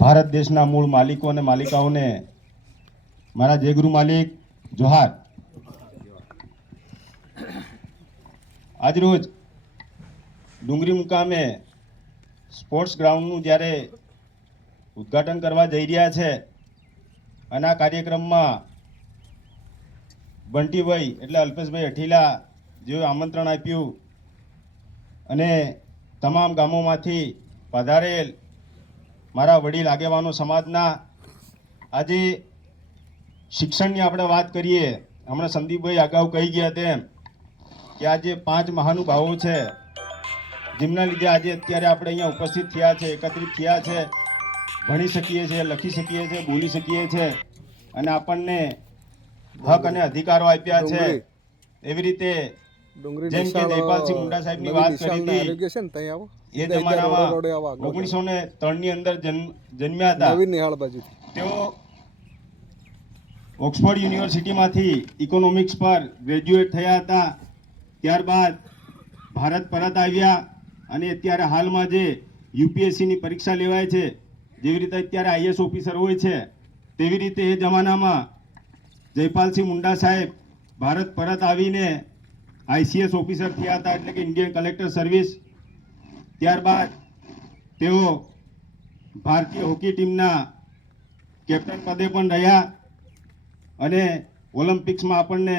ભારત દેશના મૂળ માલિકો અને માલિકાઓને મારા જે ગુરુ માલિક, જોહાર. આજરોજ ડુંગરી મુકામે સ્પોર્ટ્સ ગ્રાઉન્ડનું જ્યારે ઉદ્ઘાટન કરવા જઈ રહ્યા છે, અને આ કાર્યક્રમમાં બંટીભાઈ એટલે અલ્પેશભાઈ અઠીલા જેવું આમંત્રણ આપ્યું, અને તમામ ગામોમાંથી પધારેલ મારા વડીલ આગેવાનો સમાજના આજે શિક્ષણની આપણે વાત કરીએ. હમણાં સંદીપભાઈ અગાઉ કહી ગયા તેમ કે આજે પાંચ મહાનુભાવો છે. જેમના લીધે આજે અત્યારે આપણે અહીંયા ઉપસ્થિત થયા છે એકત્રિત થયા છે ભણી શકીએ છીએ લખી શકીએ છીએ બોલી શકીએ છીએ અને આપણને હક અને અધિકારો આપ્યા છે. એવી રીતે જેમ કે જયપાલસિંહ મુંડા સાહેબની વાત કરી હતી. ને એ જમાનામાં ઓગણીસો ને ત્રણની અંદર જન્મ્યા હતા. નિહાળ તેઓ ઓક્સફોર્ડ યુનિવર્સિટીમાંથી ઇકોનોમિક્સ પર ગ્રેજ્યુએટ થયા હતા. ત્યારબાદ ભારત પરત આવ્યા અને અત્યારે હાલમાં જે યુપીએસસીની પરીક્ષા લેવાય છે જેવી રીતે અત્યારે આઈએસ ઓફિસર હોય છે તેવી રીતે એ જમાનામાં જયપાલસિંહ મુંડા સાહેબ ભારત પરત આવીને આઈસીએસ ઓફિસર થયા હતા એટલે કે ઇન્ડિયન કલેક્ટર સર્વિસ ત્યારબાદ તેઓ ભારતીય હોકી ટીમના કેપ્ટન પદે પણ રહ્યા અને ઓલિમ્પિક્સમાં આપણને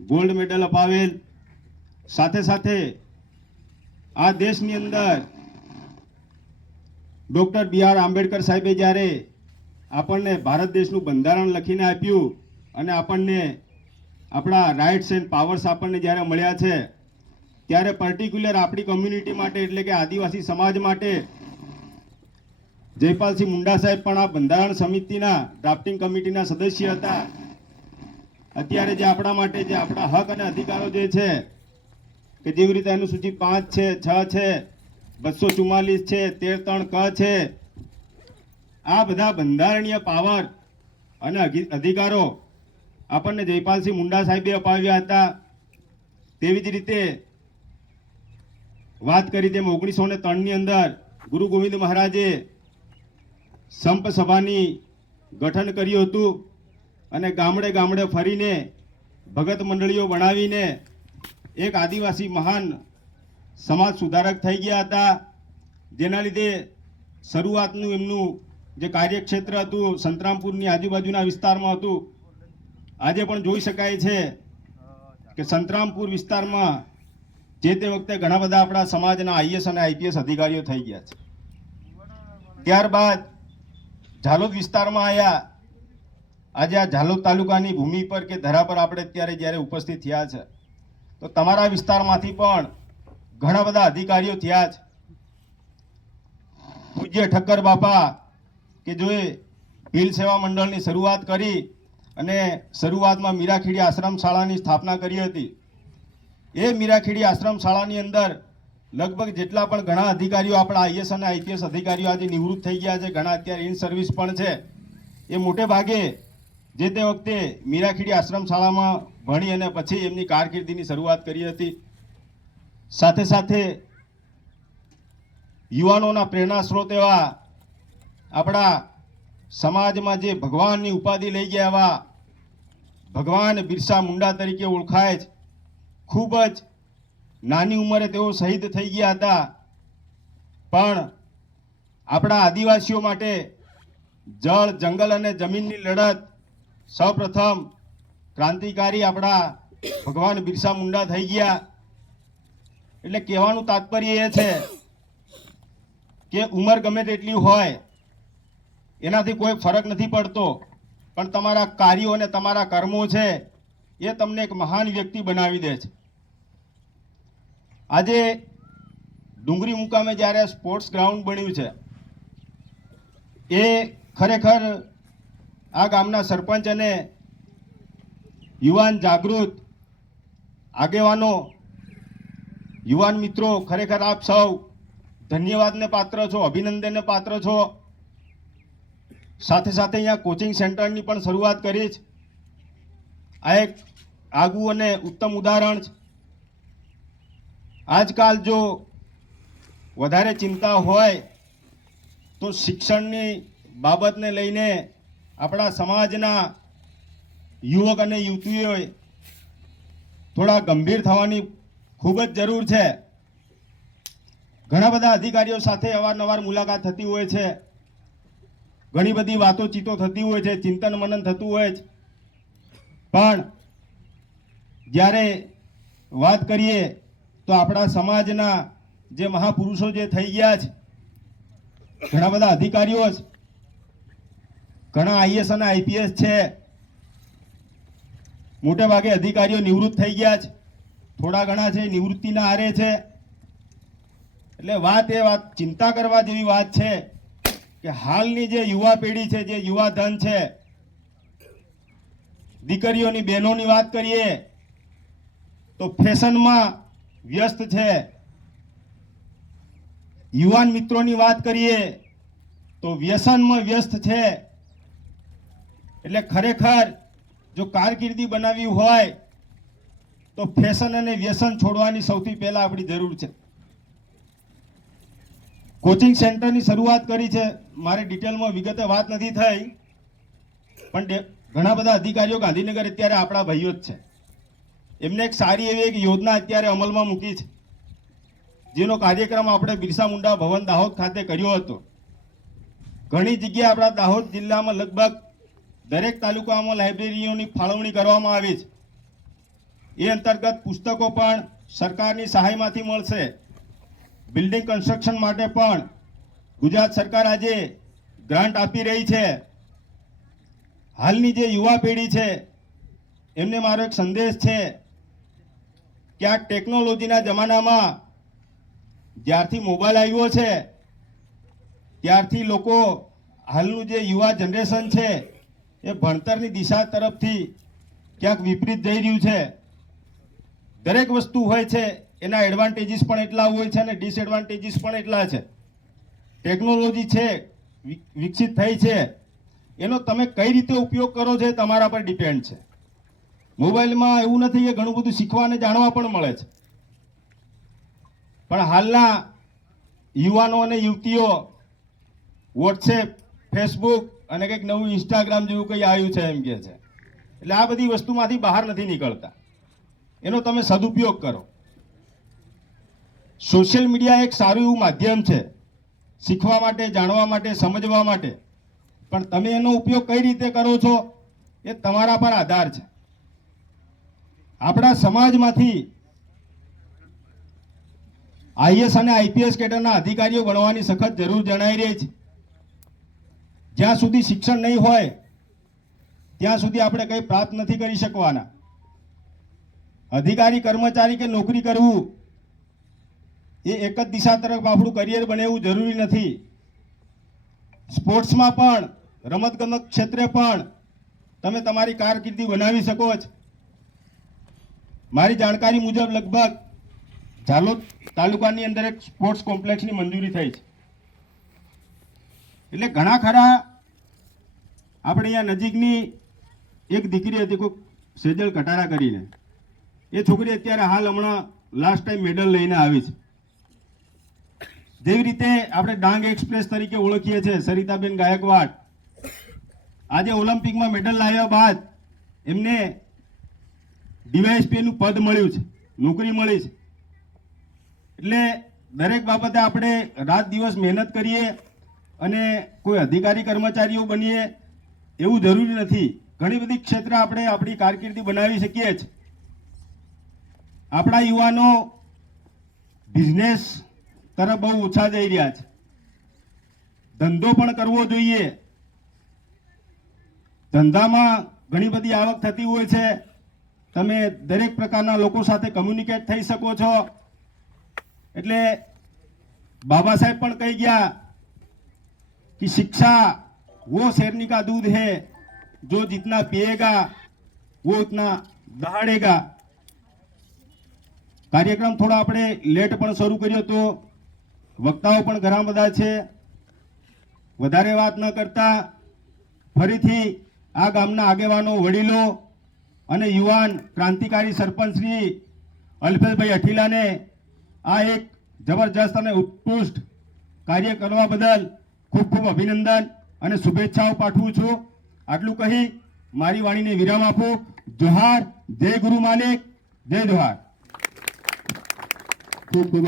ગોલ્ડ મેડલ અપાવેલ. સાથે સાથે આ દેશની અંદર ડૉક્ટર બી આર આંબેડકર સાહેબે જ્યારે આપણને ભારત દેશનું બંધારણ લખીને આપ્યું અને આપણને આપણા રાઇટ્સ એન્ડ પાવર્સ આપણને જ્યારે મળ્યા છે ત્યારે પર્ટિક્યુલર આપણી કમ્યુનિટી માટે એટલે કે આદિવાસી સમાજ માટે જયપાલસિંહ મુંડા સાહેબ પણ આ બંધારણ સમિતિના ડ્રાફ્ટિંગ કમિટીના સદસ્ય હતા. અત્યારે જે આપણા માટે જે આપણા હક અને અધિકારો જે છે, કે જેવી રીતે અનુસૂચિ પાંચ છે, છ છે, બસો ચુમ્માલીસ છે, તેર ત્રણ ક છે, આ બધા બંધારણીય પાવર અને અધિકારો આપણને જયપાલસિંહ મુંડા સાહેબે અપાવ્યા હતા. તેવી જ રીતે વાત કરી તેમ ઓગણીસો ને ત્રણની અંદર ગુરુ ગોવિંદ મહારાજે સંપ સભાની ગઠન કર્યું હતું અને ગામડે ગામડે ફરીને ભગત મંડળીઓ બનાવીને એક આદિવાસી મહાન સમાજ સુધારક થઈ ગયા હતા. જેના લીધે શરૂઆતનું એમનું જે કાર્યક્ષેત્ર હતું, સંતરામપુરની આજુબાજુના વિસ્તારમાં હતું. આજે પણ જોઈ શકાય છે કે સંતરામપુર વિસ્તારમાં જે તે વખતે ઘણા બધા આપણા સમાજના આઈએસ અને આઈપીએસ અધિકારીઓ થઈ ગયા છે. ત્યારબાદ ઝાલોદ વિસ્તારમાં આવ્યા આજે આ ઝાલોદ તાલુકાની ભૂમિ પર કે ધરા પર આપણે અત્યારે જ્યારે ઉપસ્થિત થયા છે, તો તમારા વિસ્તારમાંથી પણ ઘણા બધા અધિકારીઓ થયા છે. પૂજ્ય ઠક્કર બાપા કે જોએ ભીલ સેવા મંડળની શરૂઆત કરી અને શરૂઆતમાં મીરાખીડી આશ્રમ શાળાની સ્થાપના કરી હતી એ મીરાખીડી આશ્રમ શાળાની અંદર લગભગ જેટલા પણ ઘણા અધિકારીઓ આપણા આઈએસ અને આઈપીએસ અધિકારીઓ આજે નિવૃત્ત થઈ ગયા છે, ઘણા અત્યારે ઇન સર્વિસ પણ છે. એ મોટે ભાગે જે તે વખતે મીરાખીડી આશ્રમ શાળામાં ભણી અને પછી એમની કારકિર્દીની શરૂઆત કરી હતી. સાથે સાથે યુવાનોના પ્રેરણા સ્ત્રોત એવા આપણા સમાજમાં જે ભગવાનની ઉપાધિ લઈ ગયા એવા ભગવાન બિરસા મુંડા તરીકે ઓળખાય છે ખૂબ જ નાની ઉંમરે તેઓ શહીદ થઈ ગયા હતા. પણ આપણા આદિવાસીઓ માટે જળ, જંગલ અને જમીનની લડત સૌપ્રથમ ક્રાંતિકારી આપણા ભગવાન બિરસા મુંડા થઈ ગયા. એટલે કહેવાનું તાત્પર્ય એ છે કે ઉંમર ગમે તેટલી હોય, એનાથી કોઈ ફરક નથી પડતો. પણ તમારા કાર્યો અને તમારા કર્મો છે એ તમને એક મહાન વ્યક્તિ બનાવી દે છે. આજે ડુંગરી મુકામે જ્યારે સ્પોર્ટ્સ ગ્રાઉન્ડ બન્યું છે, એ ખરેખર આ ગામના સરપંચ અને યુવાન જાગૃત આગેવાનો, યુવાન મિત્રો ખરેખર આપ સૌ ધન્યવાદને પાત્ર છો, અભિનંદનને પાત્ર છો. સાથે સાથે અહીંયા કોચિંગ સેન્ટરની પણ શરૂઆત કરી છે. આ એક આગવું અને ઉત્તમ ઉદાહરણ છે. આજકાલ જો વધારે ચિંતા હોય તો શિક્ષણની બાબતને લઈને આપણા સમાજના યુવક અને યુવતીઓએ થોડા ગંભીર થવાની ખૂબ જ જરૂર છે. ઘણા બધા અધિકારીઓ સાથે અવારનવાર મુલાકાત થતી હોય છે. ઘણી બધી વાતો ચીતો થતી હોય છે, ચિંતન મનન થતું હોય છે. પણ જ્યારે વાત કરીએ તો આપણા સમાજના જે મહાપુરુષો જે થઈ ગયા છે, ઘણા બધા અધિકારીઓ છે ઘણા આઈએસ અને આઈપીએસ છે, મોટે ભાગે અધિકારીઓ નિવૃત્ત થઈ ગયા છે, થોડા ઘણા છે નિવૃત્તિના આરે છે. એટલે વાત એ વાત, ચિંતા કરવા જેવી વાત છે કે હાલની જે યુવા પેઢી છે, જે યુવા ધન છે દીકરીઓની બહેનોની વાત કરીએ, તો ફેશનમાં વ્યસ્ત છે. યુવાન મિત્રોની વાત કરીએ, તો વ્યસનમાં વ્યસ્ત છે. એટલે ખરેખર જો કારકિર્દી બનાવવી હોય, તો ફેશન અને વ્યસન છોડવાની સૌથી પહેલા આપણી જરૂર છે. કોચિંગ સેન્ટરની શરૂઆત કરી છે. મારે ડિટેલમાં વિગતે વાત નથી થઈ, પણ ઘણા બધા અધિકારીઓ ગાંધીનગર અત્યારે આપણા ભાઈઓ જ છે. એમને એક સારી એવી એક યોજના અત્યારે અમલમાં મૂકી છે. જેનો કાર્યક્રમ આપણે બિરસા મુંડા ભવન દાહોદ ખાતે કર્યો હતો. ઘણી જગ્યાએ આપણા દાહોદ જિલ્લામાં લગભગ દરેક તાલુકામાં લાઇબ્રેરીઓની ફાળવણી કરવામાં આવી છે. એ અંતર્ગત પુસ્તકો પણ સરકારની સહાયમાંથી મળશે. બિલ્ડિંગ કન્સ્ટ્રક્શન માટે પણ ગુજરાત સરકાર આજે ગ્રાન્ટ આપી રહી છે. હાલની જે યુવા પેઢી છે, એમને મારો એક સંદેશ છે કે આ ટેકનોલોજીના જમાનામાં જ્યારથી મોબાઈલ આવ્યો છે, ત્યારથી લોકો હાલનું જે યુવા જનરેશન છે, એ ભણતરની દિશા તરફથી ક્યાંક વિપરીત જઈ રહ્યું છે. દરેક વસ્તુ હોય છે, એના એડવાન્ટેજીસ પણ એટલા હોય છે અને ડિસએડવાન્ટેજીસ પણ એટલા છે. ટેકનોલોજી છે વિકસિત થઈ છે. એનો તમે કઈ રીતે ઉપયોગ કરો છો તમારા પર ડિપેન્ડ છે. મોબાઈલમાં એવું નથી કે ઘણું બધું શીખવા અને જાણવા પણ મળે છે. પણ હાલના યુવાનો અને યુવતીઓ વોટ્સએપ ફેસબુક અને કંઈક નવું ઇન્સ્ટાગ્રામ જેવું કંઈ આવ્યું છે એમ કે છે. એટલે આ બધી વસ્તુમાંથી બહાર નથી નીકળતા. એનો તમે સદુપયોગ કરો. સોશિયલ મીડિયા એક સારું એવું માધ્યમ છે. શીખવા માટે, જાણવા માટે, સમજવા માટે. પણ તમે એનો ઉપયોગ કઈ રીતે કરો છો એ તમારા પર આધાર છે. આપણા સમાજમાંથી આઈએસ અને આઈપીએસ કેડરના અધિકારીઓ બનવાની સખત જરૂર જણાઈ રહી છે. જ્યાં સુધી શિક્ષણ નહીં હોય, ત્યાં સુધી આપણે કંઈ પ્રાપ્ત નથી કરી શકવાના. અધિકારી, કર્મચારી કે નોકરી કરવું એ એક જ દિશા તરફ આપણું કરિયર બને એવું જરૂરી નથી. સ્પોર્ટ્સમાં પણ રમતગમત ક્ષેત્રે પણ તમે તમારી કારકિર્દી બનાવી શકો છો મારી જાણકારી મુજબ લગભગ ઝાલોદ તાલુકાની અંદર એક સ્પોર્ટ્સ કોમ્પ્લેક્સની મંજૂરી થઈ છે. એટલે ઘણા ખરા આપણે અહીંયા નજીકની એક દીકરી હતી કોઈ સેજલ કટારા કરીને. એ છોકરી અત્યારે હાલ હમણાં લાસ્ટ ટાઈમ મેડલ લઈને આવી છે. જેવી રીતે આપણે ડાંગ એક્સપ્રેસ તરીકે ઓળખીએ છીએ, સરિતાબેન ગાયકવાડ. આજે ઓલિમ્પિકમાં મેડલ લાવ્યા બાદ એમને ડીવાયએસપીનું પદ મળ્યું છે, નોકરી મળી છે. એટલે દરેક બાબતે આપણે રાત દિવસ મહેનત કરીએ અને કોઈ અધિકારી કર્મચારીઓ બનીએ એવું જરૂરી નથી. ઘણી બધી ક્ષેત્ર આપણે આપણી કારકિર્દી બનાવી શકીએ છીએ. આપણા યુવાનો બિઝનેસ તરફ બહુ ઓછા જઈ રહ્યા છે. ધંધો પણ કરવો જોઈએ. ધંધામાં ઘણી બધી આવક થતી હોય છે. તમે દરેક પ્રકારના લોકો સાથે કમ્યુનિકેટ થઈ શકો છો. એટલે બાબા સાહેબ પણ કહી ગયા કે શિક્ષા વો શેરની કા દૂધ હે? જો જીતના પીએગા, વો ઉતના દહાડેગા. કાર્યક્રમ થોડો આપણે લેટ પણ શરૂ કર્યો તો વક્તાઓ પણ ઘણા બધા છે. વધારે વાત ન કરતા. ફરીથી આ ગામના આગેવાનો, વડીલો અને યુવાન ક્રાંતિકારી સરપંચ શ્રી અલ્પેશભાઈ અઠીલાને આ એક જબરજસ્ત અને ઉત્કૃષ્ટ કાર્ય કરવા બદલ ખૂબ ખૂબ અભિનંદન અને શુભેચ્છાઓ પાઠવું છું. આટલું કહી મારી વાણીને વિરામ આપું. જોહાર, જય ગુરુ માલિક, જય જોહાર. ખૂબ ખૂબ